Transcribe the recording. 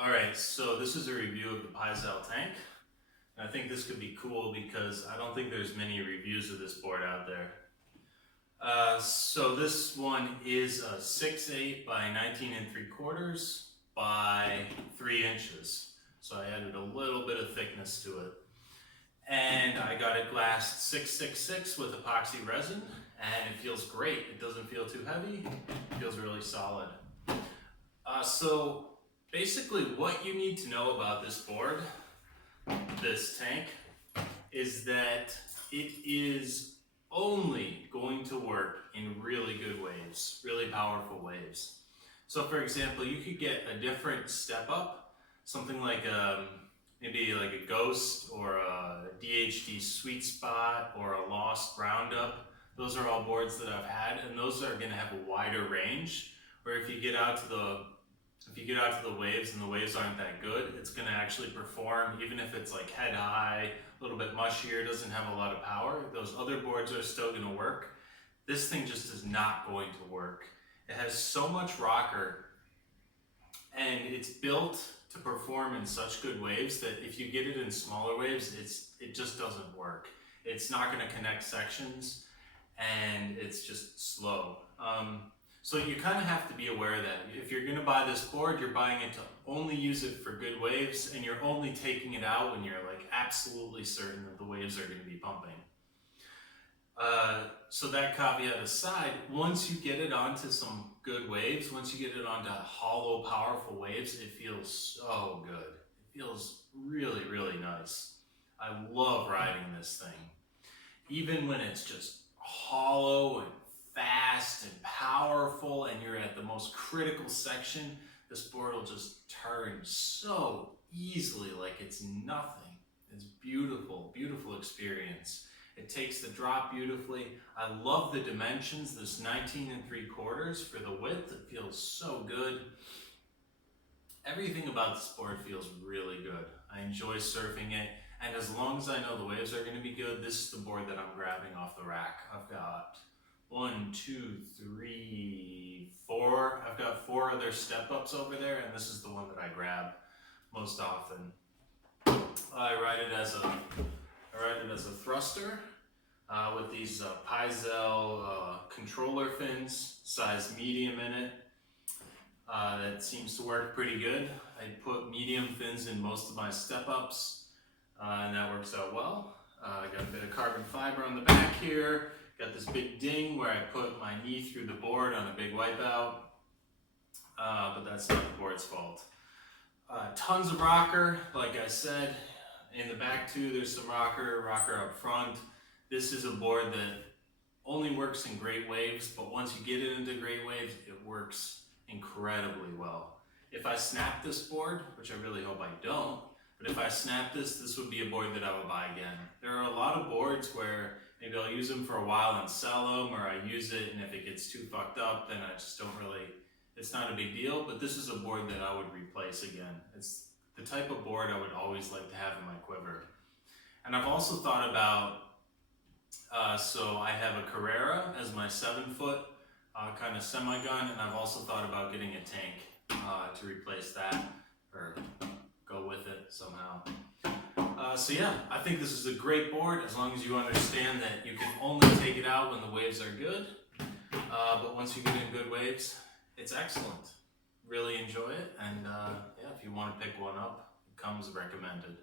Alright, so this is a review of the Pyzel tank. And I think this could be cool because I don't think there's many reviews of this board out there. So this one is a 6'8" by 19 3/4 by 3 inches. So I added a little bit of thickness to it. And I got it glassed 666 with epoxy resin, and it feels great. It doesn't feel too heavy, it feels really solid. So basically what you need to know about this board, this tank, is that it is only going to work in really good waves, really powerful waves. So for example, you could get a different step up, something like maybe like a Ghost or a DHD Sweet Spot or a Lost Roundup. Those are all boards that I've had, and those are going to have a wider range. Where if you get out to the waves and the waves aren't that good, it's going to actually perform even if it's like head high, a little bit mushier, doesn't have a lot of power. Those other boards are still going to work. This thing just is not going to work. It has so much rocker, and it's built to perform in such good waves that if you get it in smaller waves, it just doesn't work. It's not going to connect sections, and it's just slow. So you kind of have to be aware that if you're going to buy this board, you're buying it to only use it for good waves, and you're only taking it out when you're like absolutely certain that the waves are going to be pumping. So that caveat aside, once you get it onto some good waves, once you get it onto hollow, powerful waves, it feels so good. It feels really, really nice. I love riding this thing. Even when it's just hollow and fast and powerful and you're at the most critical section, this board will just turn so easily like it's nothing. It's beautiful, beautiful experience. It takes the drop beautifully. I love the dimensions, this 19 3/4 for the width. It feels so good. Everything about this board feels really good. I enjoy surfing it, and as long as I know the waves are going to be good, this is the board that I'm grabbing off the rack. I've got 1, 2, 3, 4. I've got 4 other step-ups over there, and this is the one that I grab most often. I ride it as a thruster with these Pyzel controller fins, size medium in it. That seems to work pretty good. I put medium fins in most of my step-ups, and that works out well. I got a bit of carbon fiber on the back here. Got this big ding where I put my knee through the board on a big wipeout, but that's not the board's fault. Tons of rocker, like I said. In the back too, there's some rocker up front. This is a board that only works in great waves, but once you get it into great waves, it works incredibly well. If I snap this board, which I really hope I don't, but if I snap this would be a board that I would buy again. There are a lot of boards where maybe I'll use them for a while and sell them, or I use it and if it gets too fucked up, then I just don't really, it's not a big deal, but this is a board that I would replace again. It's the type of board I would always like to have in my quiver. And I've also thought about, so I have a Carrera as my 7-foot kind of semi-gun, and I've also thought about getting a tank to replace that, or go with it somehow. So yeah, I think this is a great board as long as you understand that you can only take it out when the waves are good. But once you get in good waves, it's excellent. Really enjoy it, and yeah, if you want to pick one up, it comes recommended.